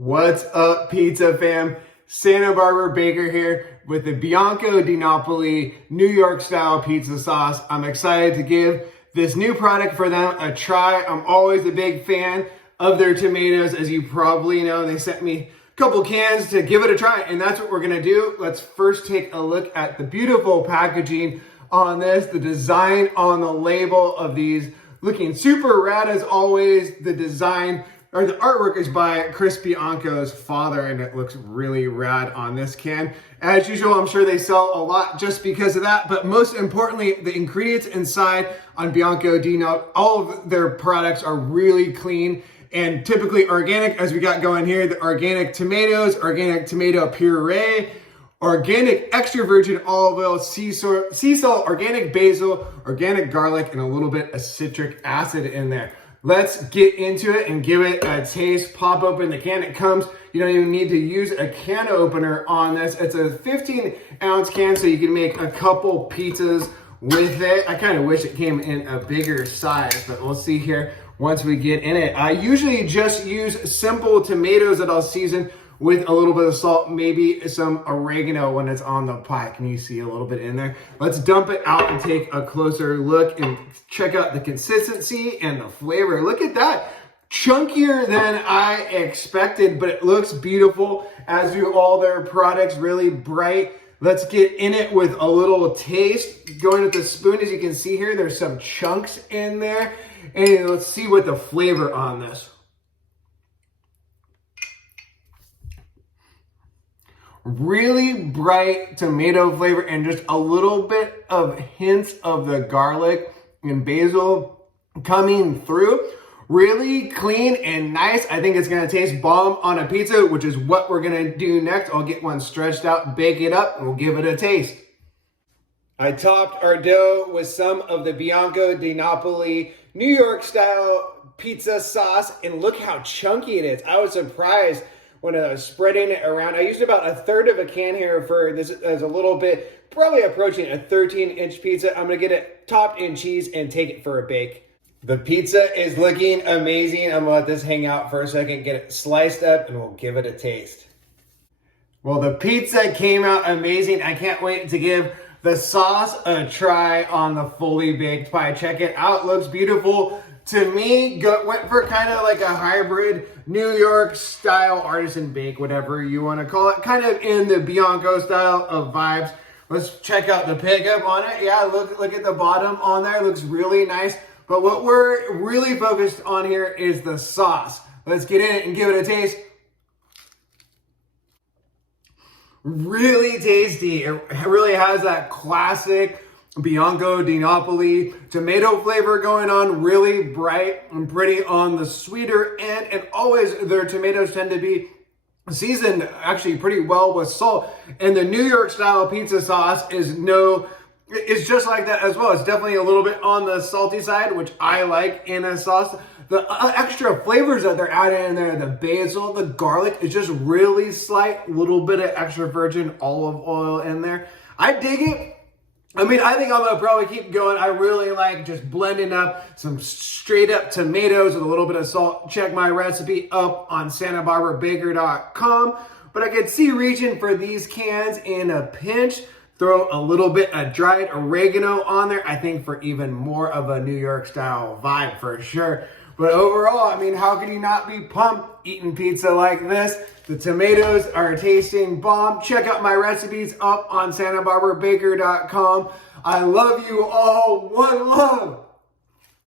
What's up, pizza fam? Santa Barbara Baker here with the Bianco diNapoli New York style pizza sauce. I'm excited to give this new product for them a try. I'm always a big fan of their tomatoes. As you probably know, they sent me a couple cans to give it a try, and that's what we're gonna do. Let's first take a look at the beautiful packaging on this, the design on the label of these, looking super rad as always. The design or the artwork is by Bianco's father, and it looks really rad on this can. As usual, I'm sure they sell a lot just because of that, but most importantly, the ingredients inside on Bianco diNapoli, all of their products are really clean and typically organic, as we got going here. The organic tomatoes, organic tomato puree, organic extra virgin olive oil, sea salt, organic basil, organic garlic, and a little bit of citric acid in there. Let's get into it and give it a taste. Pop open the can. It comes, you don't even need to use a can opener on this. It's a 15-ounce can, so you can make a couple pizzas with it. I kind of wish it came in a bigger size, but we'll see here once we get in it. I usually just use simple tomatoes that I'll season with a little bit of salt, maybe some oregano when it's on the pie. Can you see a little bit in there? Let's dump it out and take a closer look and check out the consistency and the flavor. Look at that. Chunkier than I expected, but it looks beautiful, as do all their products, really bright. Let's get in it with a little taste. Going with the spoon, as you can see here, there's some chunks in there. And let's see what the flavor on this. Really bright tomato flavor and just a little bit of hints of the garlic and basil coming through. Really clean and nice. I think it's gonna taste bomb on a pizza, which is what we're gonna do next. I'll get one stretched out, bake it up, and we'll give it a taste. I topped our dough with some of the Bianco diNapoli New York style pizza sauce, and look how chunky it is. I was surprised when I was spreading it around. I used about a third of a can here for this as a little bit, probably approaching a 13-inch pizza. I'm gonna get it topped in cheese and take it for a bake. The pizza is looking amazing. I'm gonna let this hang out for a second, get it sliced up, and we'll give it a taste. Well, the pizza came out amazing. I can't wait to give the sauce a try on the fully baked pie. Check it out, looks beautiful. To me, went for kind of like a hybrid New York style artisan bake, whatever you want to call it, kind of in the Bianco style of vibes. Let's check out the pickup on it. Yeah, look at the bottom on there, looks really nice. But what we're really focused on here is the sauce. Let's get in it and give it a taste. Really tasty. It really has that classic Bianco diNapoli tomato flavor going on, really bright and pretty on the sweeter end, and always their tomatoes tend to be seasoned actually pretty well with salt, and the New York style pizza sauce is just like that as well. It's definitely a little bit on the salty side, which I like in a sauce. The extra flavors that they're adding in there, the basil, the garlic, is just really slight, little bit of extra virgin olive oil in there. I dig it. I mean, I think I'm gonna probably keep going. I really like just blending up some straight up tomatoes with a little bit of salt. Check my recipe up on SantaBarbaraBaker.com. But I could see reaching for these cans in a pinch. Throw a little bit of dried oregano on there, I think, for even more of a New York style vibe for sure. But overall, I mean, how can you not be pumped eating pizza like this? The tomatoes are tasting bomb. Check out my recipes up on SantaBarbaraBaker.com. I love you all. One love.